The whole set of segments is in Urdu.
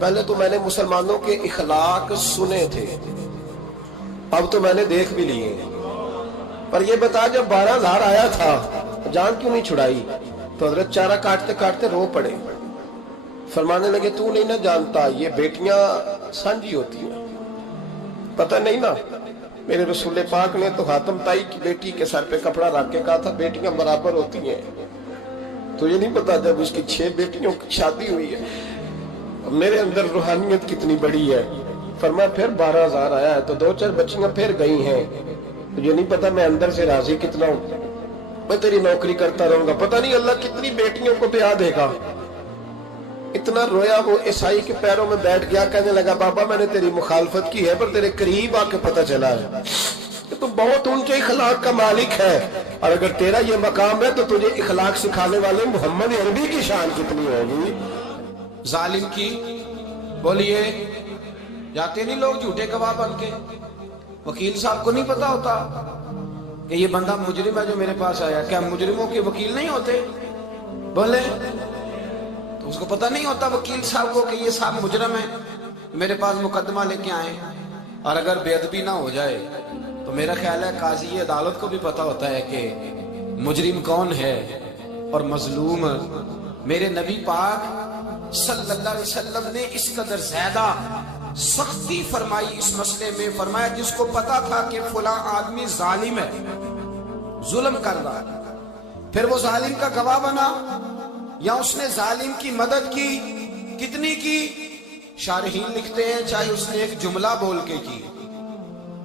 پہلے تو میں نے مسلمانوں کے اخلاق سنے تھے، اب تو میں نے دیکھ بھی لیے، پر یہ بتا جب 12,000 آیا تھا جان کیوں نہیں چھڑائی؟ تو حضرت چارہ کاٹتے کاٹتے رو پڑے، فرمانے لگے تو نہیں نہ جانتا یہ بیٹیاں سانجی ہوتی ہیں، پتہ نہیں نا؟ میرے رسول پاک نے تو حاتم تائی کی بیٹی کے سر پہ کپڑا رکھ کے کہا تھا بیٹیاں برابر ہوتی ہیں، تو یہ نہیں پتا جب اس کی 6 بیٹیوں کی شادی ہوئی ہے میرے اندر روحانیت کتنی بڑی ہے۔ فرمایا پھر 12,000 آیا ہے تو 2-4 بچیاں پھر گئی ہیں، تو یہ نہیں پتا میں اندر سے راضی کتنا ہوں، میں تیری نوکری کرتا رہوں گا، پتہ نہیں اللہ کتنی بیٹیوں کو بیاہ دے گا۔ اتنا رویا وہ عیسائی کے پیروں میں بیٹھ گیا، کہنے لگا بابا میں نے تیری مخالفت کی ہے پر تیرے قریب آ کے پتہ چلا ہے کہ تو بہت اونچے اخلاق کا مالک ہے، اور اگر تیرا یہ مقام ہے تو تجھے اخلاق سکھانے والے محمد عربی کی شان کتنی ہوگی۔ ظالم کی بولیے جاتے نہیں لوگ جھوٹے گواہ بن کے، وکیل صاحب کو نہیں پتا ہوتا کہ یہ بندہ مجرم ہے جو میرے پاس آیا، کیا مجرموں کے وکیل نہیں ہوتے؟ بولے تو اس کو پتہ نہیں ہوتا وکیل صاحب کو کہ یہ صاحب مجرم ہے، میرے پاس مقدمہ لے کے آئے، اور اگر بے ادبی نہ ہو جائے تو میرا خیال ہے قاضی عدالت کو بھی پتا ہوتا ہے کہ مجرم کون ہے اور مظلوم۔ میرے نبی پاک صلی اللہ علیہ وسلم نے اس قدر زیادہ سختی فرمائی اس مسئلے میں، فرمایا جس کو پتا تھا کہ فلاں آدمی ظالم ہے، ظلم کر رہا ہے، پھر وہ ظالم کا گواہ بنا یا اس نے ظالم کی مدد کی، کتنی کی؟ شارحین لکھتے ہیں چاہے اس نے ایک جملہ بول کے کی،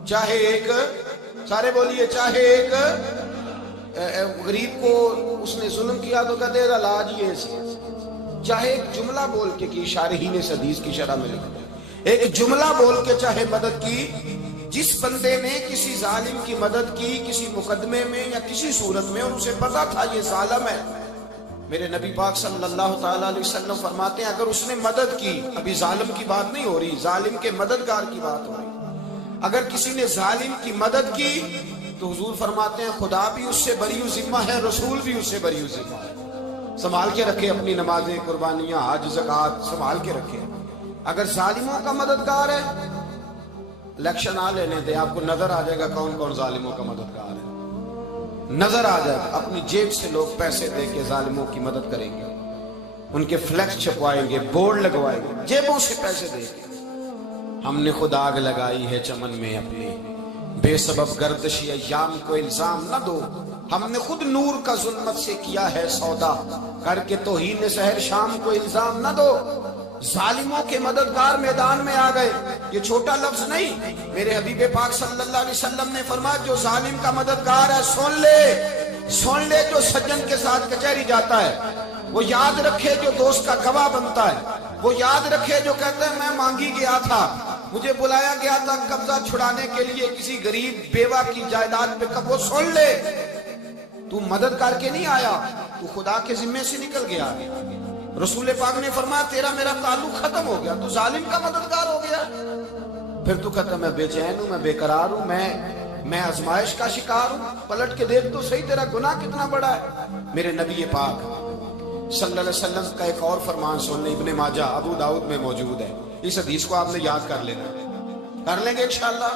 چاہے ایک، سارے بولیے، چاہے ایک غریب کو اس نے ظلم کیا تو کہتے ہیں علاج یہ سی، چاہے ایک جملہ بول کے کی، شارحین اس حدیث کی شرح میں لکھتے ہیں ایک جملہ بول کے چاہے مدد کی، جس بندے نے کسی ظالم کی مدد کی کسی مقدمے میں یا کسی صورت میں اور اسے پتا تھا یہ ظالم ہے، میرے نبی پاک صلی اللہ تعالیٰ علیہ وسلم فرماتے ہیں اگر اس نے مدد کی، ابھی ظالم کی بات نہیں ہو رہی، ظالم کے مددگار کی بات ہو رہی، اگر کسی نے ظالم کی مدد کی تو حضور فرماتے ہیں خدا بھی اس سے بری و ذمہ ہے، رسول بھی اس سے بری و ذمہ ہے۔ سنبھال کے رکھے اپنی نمازیں، قربانیاں، حج، زکوٰۃ سنبھال کے رکھے۔ اگر ظالموں کا مددگار ہے، الیکشن آ لینے دے، آپ کو نظر آ جائے گا کون کون ظالموں کا مددگار ہے، نظر آ جائے گا۔ اپنی جیب سے لوگ پیسے دے کے ظالموں کی مدد کریں گے، ان کے فلیکس چھپوائیں گے، بورڈ لگوائیں گے، جیبوں سے پیسے دے کے۔ ہم نے خود آگ لگائی ہے چمن میں اپنی، بے سبب گردشی ایام کو الزام نہ دو، ہم نے خود نور کا ظلمت سے کیا ہے سودا، کر کے توہین سحر شام کو الزام نہ دو۔ ظالموں کے مددگار میدان میں آ گئے، یہ چھوٹا لفظ نہیں، میرے حبیب پاک صلی اللہ علیہ وسلم نے فرمایا جو ظالم کا مددگار ہے سن لے جو سجن کے ساتھ کچہری جاتا ہے، وہ یاد رکھے جو دوست کا گواہ بنتا ہے، وہ یاد رکھے جو کہتا ہے میں مانگی گیا تھا، مجھے بلایا گیا تھا قبضہ چھڑانے کے لیے کسی غریب بیوہ کی جائیداد پہ، وہ سن لے تو مدد کر کے نہیں آیا، تو خدا کے ذمے سے نکل گیا۔ رسول پاک نے فرمایا تیرا میرا تعلق ختم ہو گیا، تو ظالم کا مددگار ہو گیا، پھر تو کہتا میں بے چین ہوں، میں بے قرار ہوں، میں آزمائش کا شکار ہوں، پلٹ کے دیکھ تو صحیح تیرا گناہ کتنا بڑا ہے۔ میرے نبی پاک صلی اللہ علیہ وسلم کا ایک اور فرمان سن لیں، ابن ماجہ ابو داؤد میں موجود ہے، اس حدیث کو آپ نے یاد کر لینا، کر لیں گے انشاءاللہ،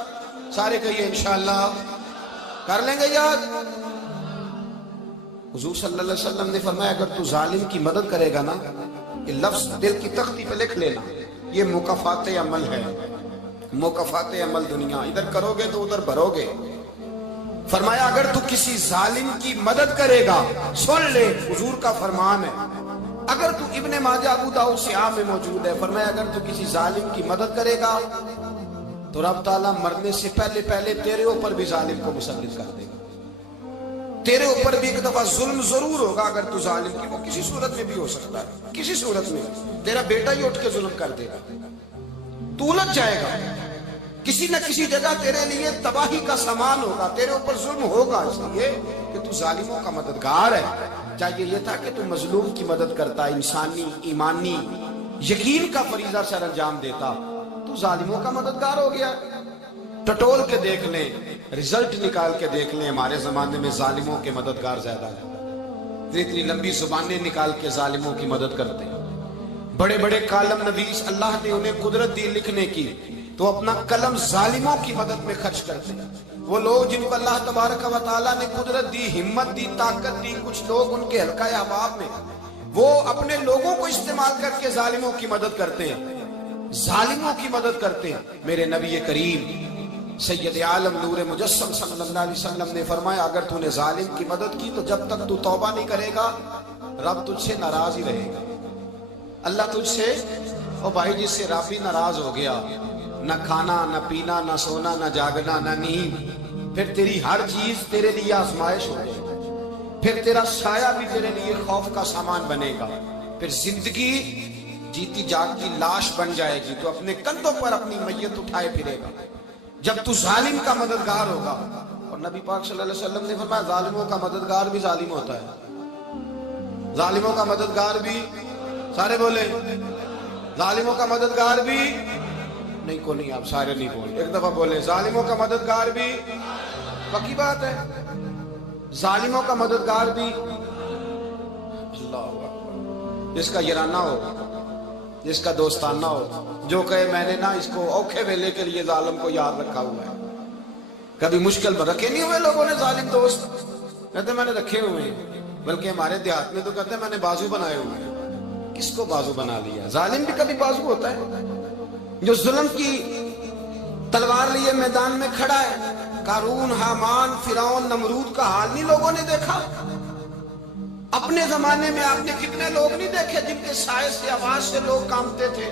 سارے کہیے انشاءاللہ، کر لیں گے یاد۔ حضور صلی اللہ علیہ وسلم نے فرمایا اگر تو ظالم کی مدد کرے گا نا، یہ لفظ دل کی تختی پہ لکھ لینا، یہ مکافات عمل ہے، مکافات عمل دنیا، ادھر کرو گے تو ادھر بھرو گے۔ فرمایا اگر تو کسی ظالم کی مدد کرے گا، سن لے حضور کا فرمان ہے، اگر تو ابن ماجہ ابو داؤد سیاہ میں موجود ہے، فرمایا اگر تو کسی ظالم کی مدد کرے گا تو رب تعالیٰ مرنے سے پہلے تیرے اوپر بھی ظالم کو مسلط کر دے گا، تیرے اوپر بھی ایک دفعہ ظلم ضرور ہوگا اگر تو ظالم کی، وہ کسی صورت میں بھی ہو سکتا ہے، کسی صورت میں تیرا بیٹا ہی اٹھ کے ظلم کر دے گا، تو الجھ جائے گا، کسی نہ کسی جگہ تیرے لیے تباہی کا سامان ہوگا، تیرے اوپر ظلم ہوگا، اس لیے کہ تو ظالموں کا مددگار ہے۔ چاہیے یہ تھا کہ تو مظلوم کی مدد کرتا، انسانی ایمانی یقین کا فریضہ سر انجام دیتا، تو ظالموں کا مددگار ہو گیا۔ ٹٹول کے دیکھ لیں، رزلٹ نکال کے دیکھ لیں، ہمارے زمانے میں ظالموں کے مددگار زیادہ ہیں، اتنی لمبی زبانیں نکال کے ظالموں کی مدد کرتے ہیں، بڑے بڑے کالم نویس اللہ نے انہیں قدرت دی لکھنے کی، تو اپنا قلم ظالموں کی مدد میں خرچ کرتے ہیں۔ وہ لوگ جن کو اللہ تبارک و تعالیٰ نے قدرت دی، ہمت دی، طاقت دی، کچھ لوگ ان کے حلقہ احباب میں، وہ اپنے لوگوں کو استعمال کر کے ظالموں کی مدد کرتے ہیں، ظالموں کی مدد کرتے ہیں۔ میرے نبی کریم سید عالم نور مجسم صلی اللہ علیہ وسلم نے فرمایا، اگر تو نے ظالم کی مدد کی تو جب تک تو توبہ نہیں کرے گا رب تجھ سے ناراض ہی رہے گا۔ اللہ تجھ سے، او بھائی جس سے رب ہی ناراض ہو گیا، نہ کھانا نہ پینا نہ سونا نہ جاگنا نہ نیند، پھر تیری ہر چیز تیرے لیے آزمائش ہو جائے، پھر تیرا سایہ بھی تیرے لیے خوف کا سامان بنے گا، پھر زندگی جیتی جاگتی لاش بن جائے گی، تو اپنے کندھوں پر اپنی میت اٹھائے پھرے گا جب تو ظالم کا مددگار ہوگا۔ اور نبی پاک صلی اللہ علیہ وسلم نے فرمایا ظالموں کا مددگار بھی ظالم ہوتا ہے، ظالموں کا مددگار بھی، سارے بولے ظالموں کا مددگار بھی، نہیں کو نہیں، آپ سارے نہیں بولے، ایک دفعہ بولے ظالموں کا مددگار بھی، پکی بات ہے، ظالموں کا مددگار بھی۔ اللہ اکبر، جس کا یارانہ ہو، جس کا دوستانہ ہو، جو کہے میں نے نا اس کو اوکھے ویلے کے لیے ظالم کو یاد رکھا ہوا ہے۔ کبھی مشکل میں رکھے نہیں ہوئے لوگوں نے ظالم دوست، کہتے میں نے رکھے ہوئے ہیں، بلکہ ہمارے دیہات میں تو کہتے ہیں میں نے بازو بنائے ہوئے ہیں۔ کس کو بازو بنا لیا؟ ظالم بھی کبھی بازو ہوتا ہے، جو ظلم کی تلوار لیے میدان میں کھڑا ہے۔ قارون، حامان، فرعون، نمرود کا حال نہیں لوگوں نے دیکھا؟ اپنے زمانے میں آپ نے کتنے لوگ نہیں دیکھے جن کے سائے سے، آواز سے لوگ کانپتے تھے؟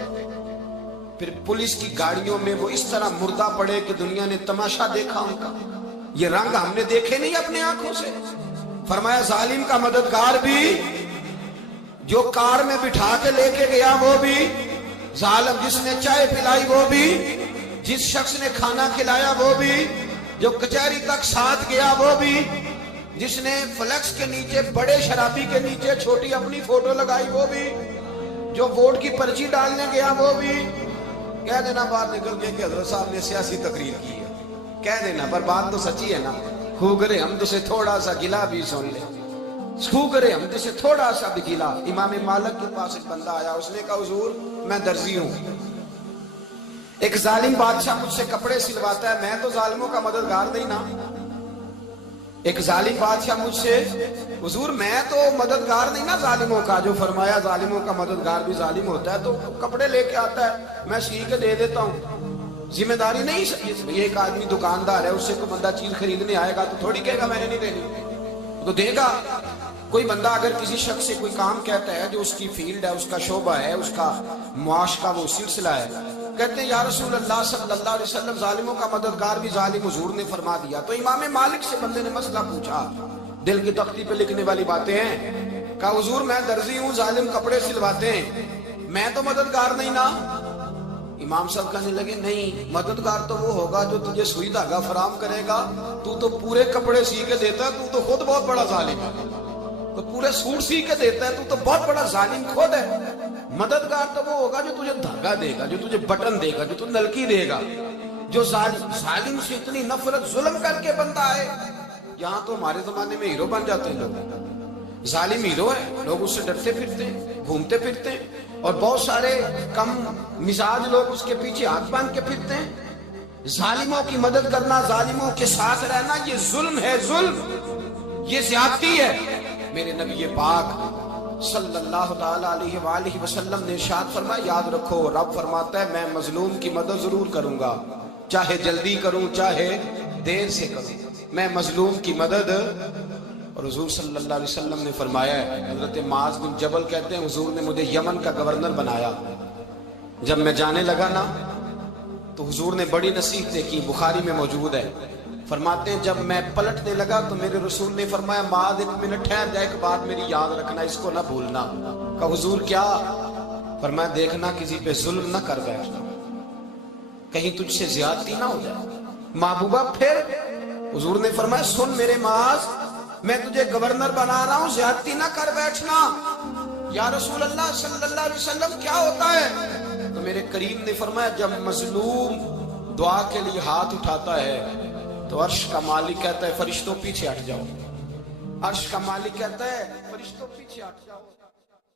پھر پولیس کی گاڑیوں میں وہ اس طرح مردہ پڑے کہ دنیا نے تماشا دیکھا ان کا۔ یہ رنگ ہم نے دیکھے نہیں اپنے آنکھوں سے۔ فرمایا ظالم کا مددگار بھی، جو کار میں بٹھا کے لے کے گیا وہ بھی ظالم، جس نے چائے پلائی وہ بھی، جس شخص نے کھانا کھلایا وہ بھی، جو کچہری تک ساتھ گیا وہ بھی، جس نے فلیکس کے نیچے، بڑے شرابی کے نیچے چھوٹی اپنی فوٹو لگائی وہ بھی، جو ووٹ کی پرچی ڈالنے گیا وہ بھی۔ کہہ دینا بات نکل کے کہ حضرت صاحب نے سیاسی تقریر کی ہے، کہہ دینا، پر بات تو سچی ہے نا۔ خوگرے حمد سے تھوڑا سا گلا بھی سن لے، خوگرے حمد سے تھوڑا سا بھی گلا۔ امام مالک کے پاس ایک بندہ آیا، اس نے کہا حضور میں درزی ہوں، ایک ظالم بادشاہ مجھ سے کپڑے سلواتا ہے، میں تو ظالموں کا مددگار نہیں نا۔ ایک ظالم بادشاہ مجھ سے، حضور میں تو مددگار نہیں نا ظالموں کا، جو فرمایا ظالموں کا مددگار بھی ظالم ہوتا ہے، تو کپڑے لے کے آتا ہے میں سی کے دے دیتا ہوں، ذمہ داری نہیں۔ ایک آدمی دکاندار ہے، اس سے کوئی بندہ چیز خریدنے آئے گا تو تھوڑی کہے گا میں نے نہیں دینی، تو دے گا۔ کوئی بندہ اگر کسی شخص سے کوئی کام کہتا ہے جو اس کی فیلڈ ہے، اس کا شعبہ ہے، اس کا معاش کا وہ سلسلہ ہے، کہتے ہیں یا رسول اللہ صلی اللہ علیہ وسلم ظالموں کا مددگار بھی ظالم، حضور نے فرما دیا۔ تو امام مالک سے بندے نے مسئلہ پوچھا، دل کی تختی پہ لکھنے والی باتیں ہیں، کہا حضور میں درزی ہوں، ظالم کپڑے سلواتے ہیں، میں تو مددگار نہیں نا۔ امام صاحب کہنے لگے نہیں، مددگار تو وہ ہوگا جو تجھے سوئی دھاگا فراہم کرے گا، تو تو پورے کپڑے سی کے دیتا ہے، تو خود بہت بڑا ظالم ہے، تو پورے سوٹ سی کے دیتا ہے، تو بہت بڑا ظالم خود ہے۔ مددگار تو وہ ہوگا جو تجھے دھاگا دے گا، جو تجھے بٹن دے گا، جو تجھے نلکی دے گا۔ جو ظالم سے اتنی نفرت، ظلم کر کے بندہ آئے، یہاں تو ہمارے زمانے میں ہیرو بن جاتے ہیں لوگ، ظالم ہیرو ہے، لوگ اس سے ڈرتے پھرتے ہیں، گھومتے پھرتے ہیں، اور بہت سارے کم مزاج لوگ اس کے پیچھے ہاتھ باندھ کے پھرتے ہیں۔ ظالموں کی مدد کرنا، ظالموں کے ساتھ رہنا، یہ ظلم ہے، ظلم، یہ زیادتی ہے۔ میرے نبی پاک صلی اللہ تعالی علیہ وآلہ وسلم نے ارشاد فرمایا، یاد رکھو رب فرماتا ہے میں مظلوم کی مدد ضرور کروں گا، چاہے جلدی کروں چاہے دیر سے کروں، میں مظلوم کی مدد۔ اور حضور صلی اللہ علیہ وسلم نے فرمایا ہے، حضرت معاذ بن جبل کہتے ہیں حضور نے مجھے یمن کا گورنر بنایا، جب میں جانے لگا نا تو حضور نے بڑی نصیحتیں کی، بخاری میں موجود ہے، فرماتے ہیں جب میں پلٹنے لگا تو میرے رسول نے فرمایا معاذ ایک منٹ ٹھہر جا، ایک بات میری یاد رکھنا، اس کو نہ بھولنا۔ کہا حضور کیا؟ فرمایا دیکھنا کسی پہ ظلم نہ کر بیٹھنا، کہیں تجھ سے زیادتی نہ ہو جائے۔ محبوبہ پھر حضور نے فرمایا سن میرے معاذ، میں تجھے گورنر بنا رہا ہوں، زیادتی نہ کر بیٹھنا۔ یا رسول اللہ صلی اللہ علیہ وسلم کیا ہوتا ہے؟ تو میرے کریم نے فرمایا جب مظلوم دعا کے لیے ہاتھ اٹھاتا ہے تو عرش کا مالک کہتا ہے فرشتوں پیچھے ہٹ جاؤ، عرش کا مالک کہتا ہے فرشتوں پیچھے ہٹ جاؤ۔